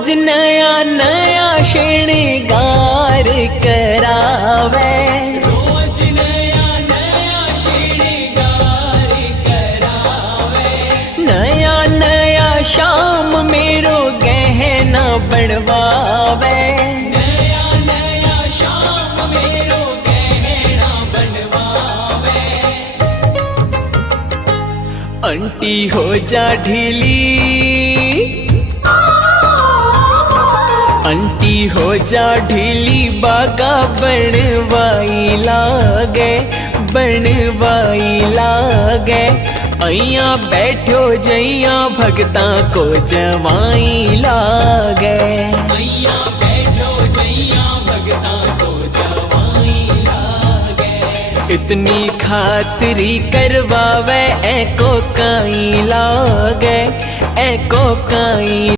रोज नया नया श्रृंगार करावे, रोज नया नया श्रृंगार करावे, नया नया शाम मेरो गहना बनवावे, नया नया शाम मेरो गहना बनवावे। आंटी हो जा ढीली, आंटी हो जा ढीली, बागा बनवाई लागे, बनवाई लागे। अइया बैठो जइया भगता को जवाई लागे, मैया बैठो जैया भगता को जवाई लागे। इतनी खातरी करवावे, एको काई लागे, एको काई